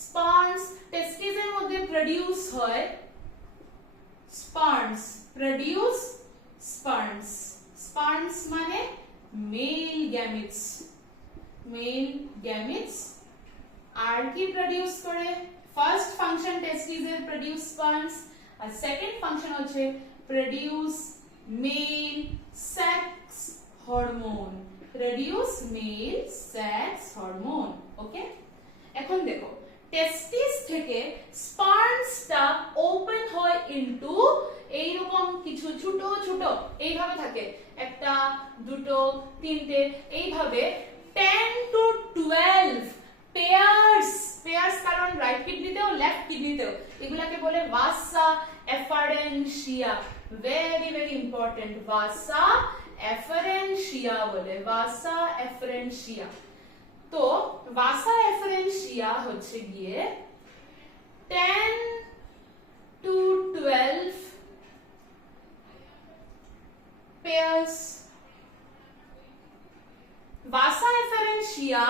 স্পার্মস, টেস্টিসের মধ্যে প্রডিউস হয় স্পার্মস, স্পার্মস মানে মেল গ্যামিটস, আর কি প্রডিউস করে? ফার্স্ট ফাংশন টেস্টিসের প্রডিউস স্পার্মস, আর সেকেন্ড ফাংশন হচ্ছে প্রডিউস মেল সেক্স হরমোন, ওকে? এখন দেখো, টেস্টিস থেকে স্পার্মসটা ওপেন হয় ইনটু এইরকম কিছু ছোট ছোট, এইভাবে থাকে, একটা দুটো তিনটে, এইভাবে 10 to 12 পেয়ার্স, কারণ রাইট কিডনিতেও লেফট কিডনিতেও, এগুলাকে বলে ভাসা এফারেন্সিয়া। ভেরি ভেরি ইম্পর্টেন্ট, ভাসা এফারেন্সিয়া বলে, ভাসা এফারেন্সিয়া। তো ভাসা এফারেন্সিয়া হচ্ছে গিয়ে 10 to 12 pairs. Vasa efferentia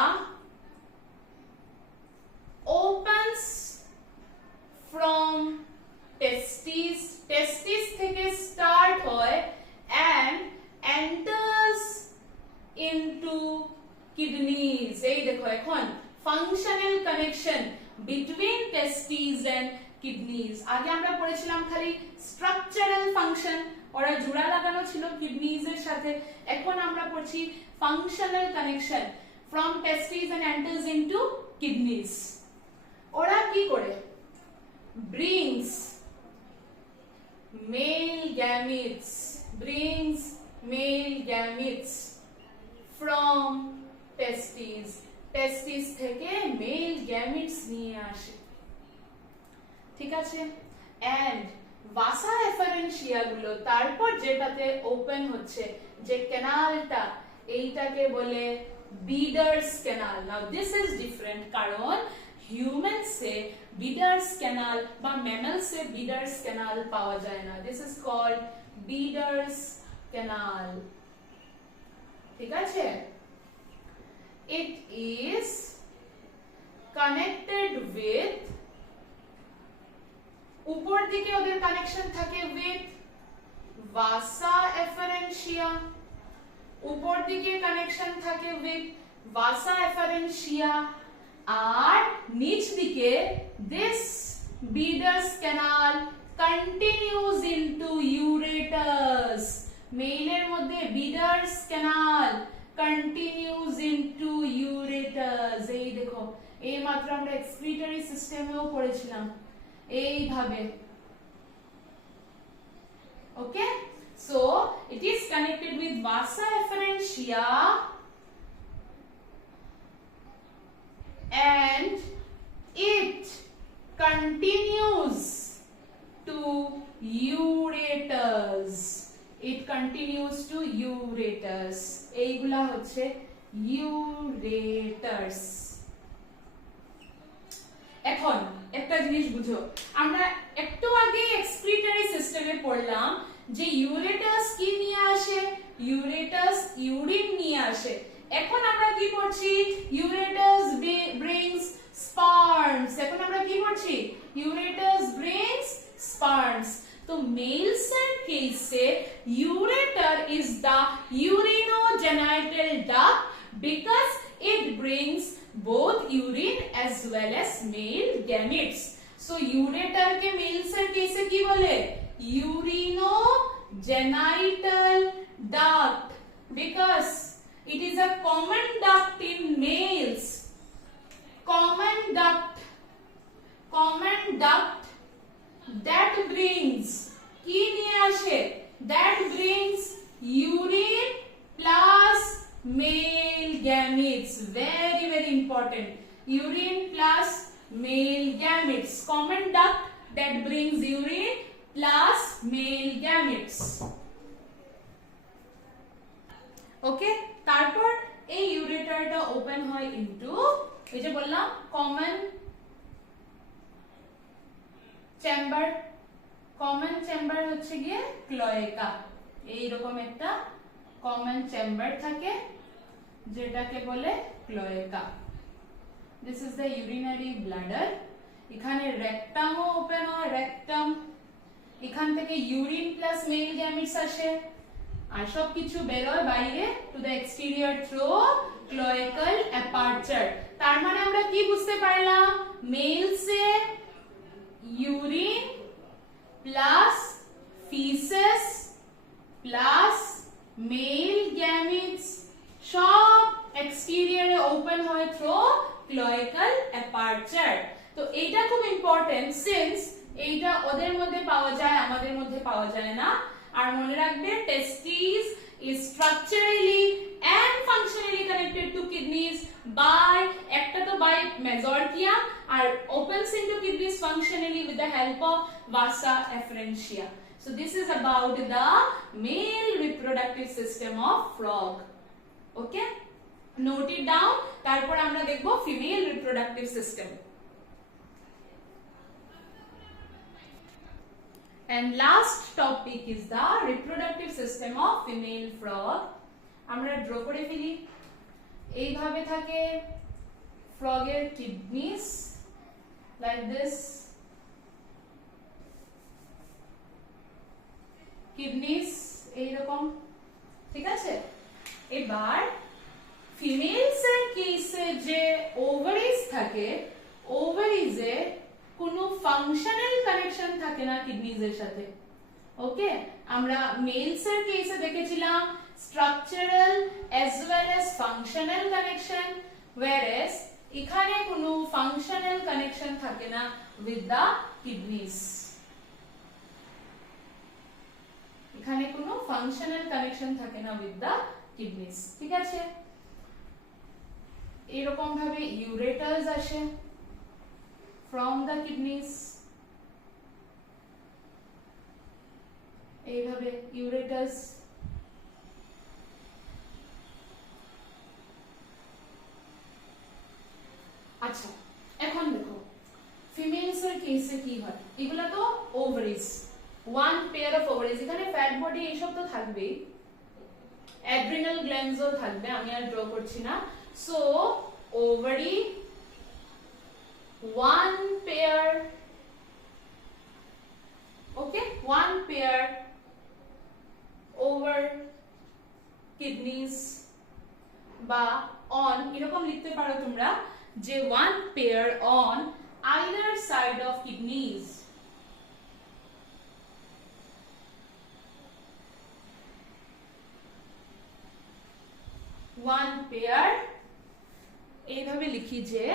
opens from testes থেকে start হয় and enters into kidneys. এই দেখো এখন functional connection between testes and kidneys. আগে আমরা পড়েছিলাম খালি structural function, ওরা জোড়া লাগানো ছিল কিডনিজ এর সাথে, এখন আমরা পড়ছি functional connection from testes and enters into kidneys. ওরা কি করে? brings male gametes from testes থেকে মেল গ্যামিটস নিয়ে আসে, ঠিক আছে? and ভাসা এফারেন্সিয়া গুলো তারপর যেটাতে ওপেন হচ্ছে, যে ক্যানালটা, এইটাকে বলে breeders canal. Now this is different, কারণ হিউম্যানসে বিডার্স ক্যানাল বা ম্যামালসে বিডার্স ক্যানাল পাওয়া যায় না। This is called Bidder's canal, ঠিক আছে? It is connected with, উপর দিকে ওদের কানেকশন থাকে with ভাসা এফারেন্সিয়া, উপর দিকে কানেকশন থাকে with ভাসা এফারেন্সিয়া, আর নিচ দিকে this Beeder's canal continues into ureters. মেইলের মধ্যে Beeder's canal continues into ureters. এই দেখো, এই মাত্র আমরা excretory সিস্টেমেও পড়েছিলাম এইভাবে, okay? So it is connected with vasa efferentia and it continues to ureters. এইগুলা হচ্ছে ureters. এখন একটা জিনিস বুঝো, আমরা একটু আগে এক্সক্রিটরি সিস্টেমে পড়লাম যে ইউরেটাস কি নিয়ে আসে? ইউরেটাস ইউরিন নিয়ে আসে। এখন আমরা কি পড়ছি? ইউরেটাস ব্রিংস স্পার্মস। এখন আমরা কি পড়ছি? ইউরেটাস ব্রিংস স্পার্মস। তো মেলস এর কেসে ureter is the urinogenital duct because it brings both urine as well as male gametes. So ureter के males এর কেসে কি বলে? Urinogenital duct because it is a common duct in males. Common duct that brings কি নিয়ে আসে? That brings urine plus male important. Urine plus male gametes, common duct that brings urine plus male gametes. ওকে, তারপর এই ইউরেটারটা open হয় into, এই যে বললাম common chamber. Common chamber হচ্ছে গিয়ে ক্লোয়েকা। এইরকম একটা কমন চেম্বার থাকে যেটাকে বলে cloaca. This is the urinary bladder. এখানে রেকটামও ওপেন হয়, রেকটাম। এখান থেকে ইউরিন প্লাস মেল গ্যামিটস আসে আর সব কিছু বের হয় বাইরে to the exterior through cloacal aperture. তার মানে আমরা কি বুঝতে পারলাম? মেলসে urine plus faeces plus male gametes সব এক্সটেরিয়রে ওপেন হয় থ্রু ক্লোয়েকাল অ্যাপারচার। তো এইটা খুব ইম্পর্টেন্ট, সিন্স এইটা ওদের মধ্যে পাওয়া যায়, আমাদের মধ্যে পাওয়া যায় না। আর মনে রাখবে testes is structurally and functionally connected to kidneys by একটা তো by mesorrhagia R opens into kidneys functionally with the help of vasa efferentia. So this is about the male reproductive system of frog. Okay, note it down. তারপর আমরা দেখব female reproductive system. And last topic is the reproductive system of female frog. আমরা draw করে ফেলি। এইভাবে থাকে ফ্রগের kidneys, like this. Kidneys এইরকম, ঠিক আছে? এবার ফিমেলস এর কেসে যে ওভারিজ থাকে, ওভারিজে কোনো ফাংশনাল কানেকশন থাকে না কিডনিজ এর সাথে। ওকে, আমরা মেলস এর কেসে দেখেছিলাম structural as well as functional connection, whereas এখানে কোনো ফাংশনাল কানেকশন থাকে না with the kidneys। এখানে কোনো ফাংশনাল কানেকশন থাকে না with the kidneys, ঠিক আছে? এরকম ভাবে ইউরেটাস আসে from the kidneys, এইভাবে ইউরেটাস। আচ্ছা, এখন দেখো ফিমেলস এর কেসে কি হয়। এগুলা তো ovaries, one pair of ovaries. এখানে ফ্যাট বডি এইসব তো থাকবেই, অ্যাড্রিনাল গ্ল্যান্ডসও থাকবে, আমি আর ড্র করছি না। So ovary, one pair, okay, one pair over kidneys বা on এরকম লিখতে পারো তোমরা যে one pair on either side of kidneys, one pair এইভাবে লিখি যে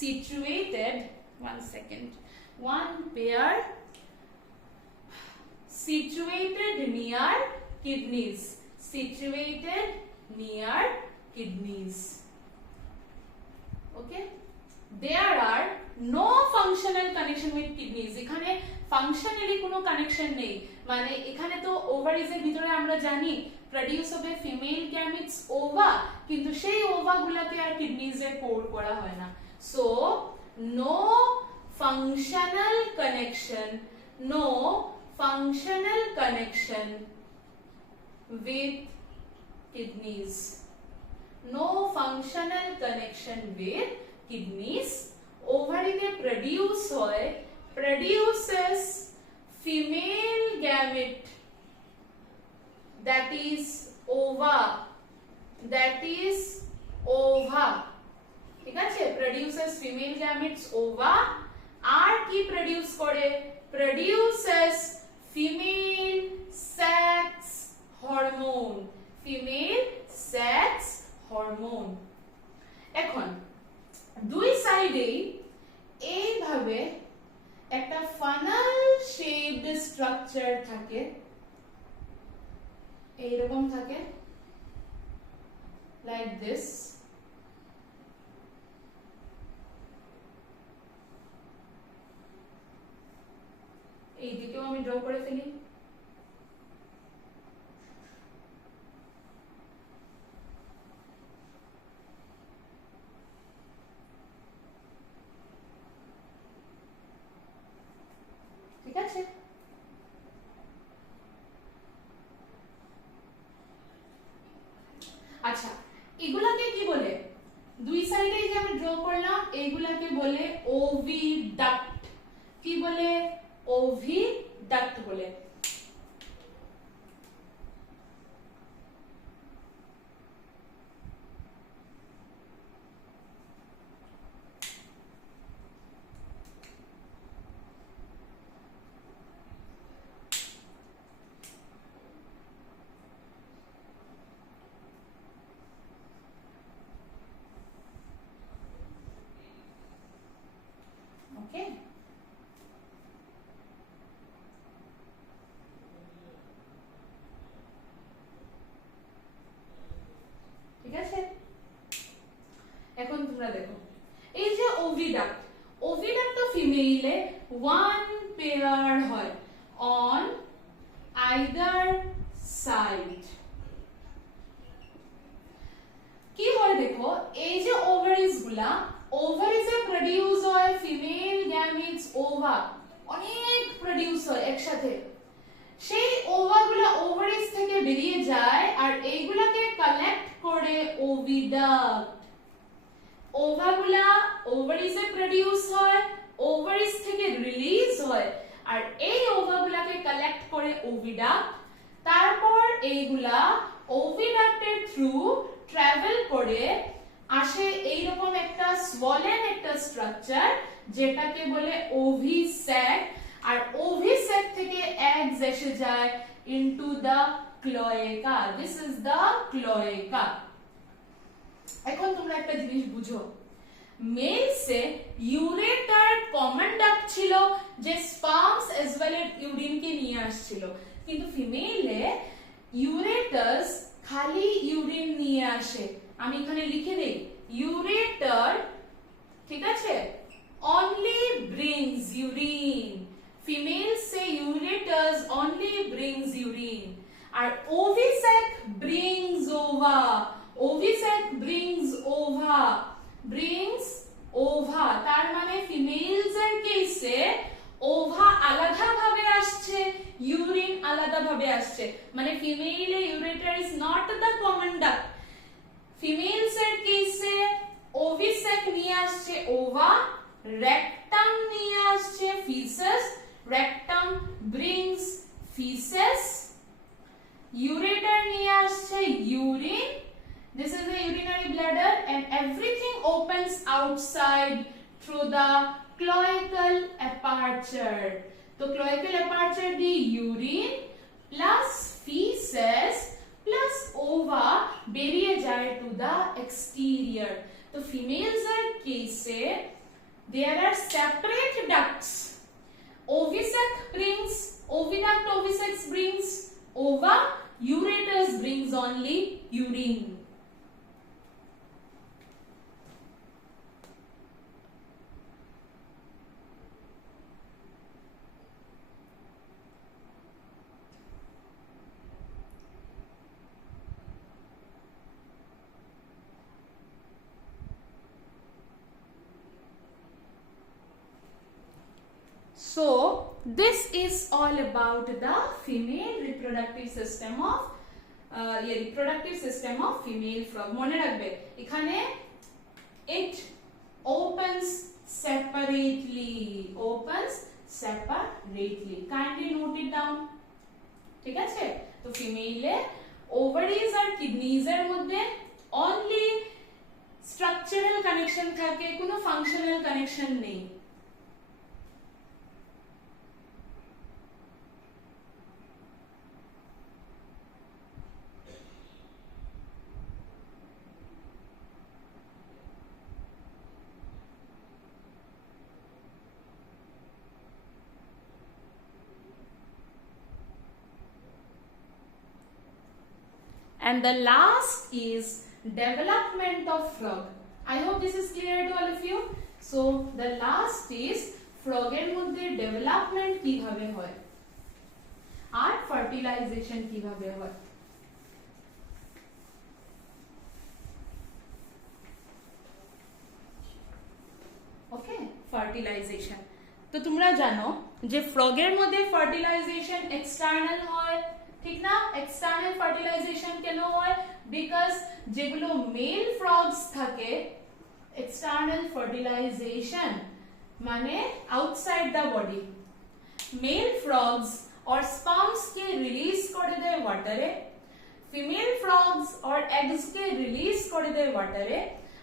situated, one second, one pair situated near kidneys, situated near kidneys. Okay, there are no functional connection with kidneys. এখানে functionally কোনো কানেকশন নেই, মানে এখানে তো ওভারিজ এর ভিতরে আমরা জানি প্রডিউস হবে ফিমেল গ্যামিটস ওভা, কিন্তু সেই ওভা গুলাকে আর কিডনিজ এ পোর করা হয় না। So no functional connection, no functional connection with kidneys, no functional connection with kidneys. Ovary te produce hoy, produces female gamete, that is ova, that is ova, ঠিক আছে? produces female gametes ova আর কি produce করে? produces female sex hormone, female sex hormone। এখন দুই সাইডেই এইভাবে একটা ফানাল shaped structure থাকে, এইরকম থাকে, like this, ড্র করে ফেলি। ঠিক আছে, আচ্ছা এগুলাকে কি বলে, দুই সাইডে যে আমি ড্র করলাম এইগুলাকে বলে ওভিডাক্ট। কি বলে? ওভিডাক্ট বলে। ওকে, ঠিক আছে। এখন তোমরা দেখো এই যে ওভিডাক্ট, ওভিডাক্ট তো ফিমেইলে ওয়ান পেয়ার হয় অন আইদার সাইড। কি হয় দেখো, এই যে ওভারিজ গুলা, ওভারিজে প্রডিউস হয় ফিমেল গ্যামিটস, ওভা অনেক প্রডিউস হয় একসাথে। সেই ওভাগুলা ওভারিজ থেকে বেরিয়ে যায় আর এইগুলাকে কালেক্ট করে ওভিডাক্ট। ওভাগুলা ওভারিজে প্রডিউস হয়, ওভারিজ থেকে রিলিজ হয় আর এই ওভাগুলাকে কালেক্ট করে ওভিডাক্ট। তারপর এইগুলা ওভিডাক্টের থ্রু ট্রাভেল করে আসে এইরকম একটা সোলেন একটা স্ট্রাকচার যেটাকে বলে ওভিস্যাক। আর ওভিস্যাক থেকে এগস এসে যায় into the cloaca. This is the cloaca. এখন তোমরা একটা জিনিস বুঝো, মেলসে ইউরেটার কমন ডাক্ট ছিল যে স্পার্মস এজ ওয়েল এজ ইউরিনকে নিয়ে আসছিল, কিন্তু ফিমেলে ইউরেটাস খালি ইউরিন নিয়ে আসে। আমি এখানে লিখে দেই ইউরেটার, ঠিক আছে, only brings urine. Females say ureters only brings urine. আর ovisac brings ova. Ovisac brings ova. Brings ova. তার মানে ফিমেলস এর কেসে ওভা আলাদা ভাবে আসছে, ইউরিন আলাদা ভাবে আসছে। মানে ফিমেলে ureter is not the common duct. Females এর কেসে ওভিসেক নিয়ে আসছে ওভা, রেকটাম নিয়ে আসছে faeces, rectum brings faeces, ureter নিয়ে আসছে urine, this is the urinary bladder, and everything opens outside through the cloacal aperture. तो cloacal aperture दी urine plus feces plus ova बेरिए जाए to the exterior. तो females are case there are separate ducts. Ovisac brings oviduct, ovisex brings ova, ureters brings only urine. So this is all about the female reproductive system of female frog. মনে রাখবে এখানে it opens separately, kindly note it down. ঠিক আছে, তো ফিমেলে ovaries আর kidneys এর মধ্যে only structural connection থাকে, কোনো functional connection নেই। And the last is development of frog. I hope this is clear to all of you. So the last is frog এর মধ্যে development কিভাবে হয়। আর ফার্টিলাইজেশন কিভাবে হয়। ওকে, ফার্টিলাইজেশন তো তোমরা জানো যে ফ্রগের মধ্যে ফার্টিলাইজেশন এক্সটার্নাল হয়, ঠিক না? এক্সটার্নাল ফার্টিলাইজেশন কেন হয়? বিকজ যেগুলো মেল ফ্রগস থাকে, এক্সটার্নাল ফার্টিলাইজেশন মানে outside the body, male frogs और स्पर्म्स के रिलीज করে দেয় ওয়াটারে, ফিমেল ফ্রগস और এগস কে রিলিজ করে দেয় ওয়াটারে,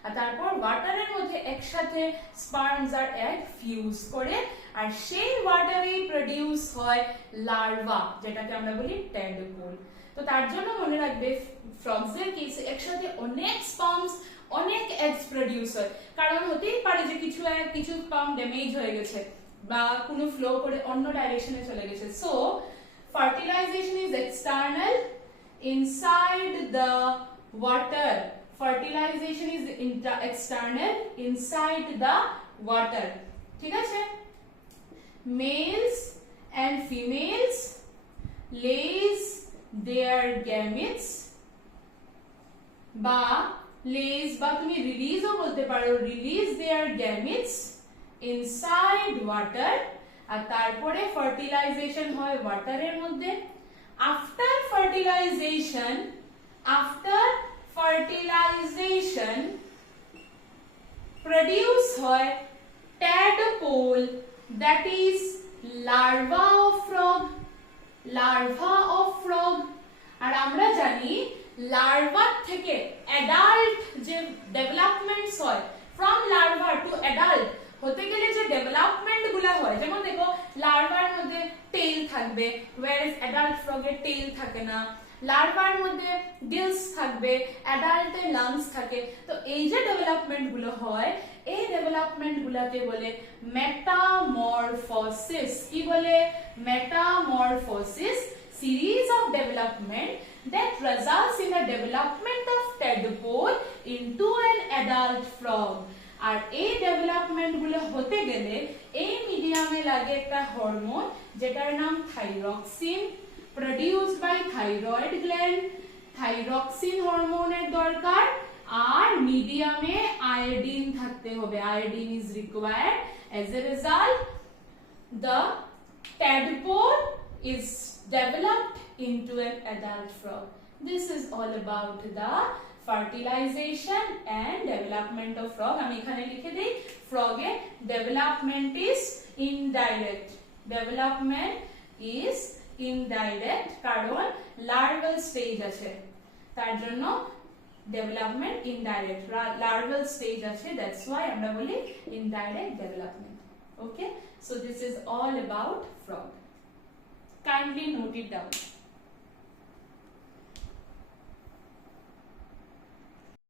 আর তারপর ওয়াটারের মধ্যে একসাথে স্পার্মস আর এগ ফিউজ করে, আর সেই ওয়াটারেই প্রডিউস হয় লার্ভা, যেটাকে আমরা বলি ট্যাডপোল। তো তার জন্য মনে রাখবে ফ্রগসের কেসে একসাথে অনেক স্পার্মস অনেক এগস প্রডিউস হয়, কারণ হতেই পারে যে কিছু স্পার্ম ড্যামেজ হয়ে গেছে বা কোনো ফ্লো করে অন্য ডাইরেকশনে চলে গেছে। So fertilisation is external inside the water, fertilization is external inside the water, ঠিক আছে? Males and females lays their gametes বা lays বা তুমি release ও বলতে পারো, release their gametes inside water, আর তারপরে fertilization হয় ওয়াটারের মধ্যে। after fertilization produce হয় tadpole, that is larva of frog, আর আমরা জানি লার্ভা থেকে অ্যাডাল্ট যে ডেভেলপমেন্টস হয়, ফ্রম লার্ভা টু অ্যাডাল্ট হতে গেলে যে ডেভেলপমেন্ট গুলা হয়, যেমন দেখো লার্ভার মধ্যে টেইল থাকবে, whereas অ্যাডাল্ট ফ্রগের টেইল থাকে না, লার্ভার মধ্যে গিলস থাকবে, অ্যাডাল্টে লাংস থাকে। তো এই যে ডেভেলপমেন্ট গুলো হয়, এই ডেভেলপমেন্ট গুলাকে বলে মেটামরফোসিস। কি বলে? Metamorphosis, series of development that results in the development of tadpole into an adult frog। আর এই ডেভেলপমেন্ট গুলো হতে গেলে এই মিডিয়ামে লাগে একটা হরমোন যেটার নাম thyroxine, produced by thyroid gland। Thyroxine হরমোনের দরকার, আর মিডিয়ামে আয়োডিন থাকতে হবে, iodine is required। as a result the tadpole is developed into an adult frog। this is all about the fertilization and development of frog। আমি এখানে লিখে দেই, frog এর development is indirect, development is indirect কারণ larval stage আছে, তার জন্য development indirect, larval stage আছে, that's why আমরা বলি indirect development। okay, so this is all about frog, kindly note it down।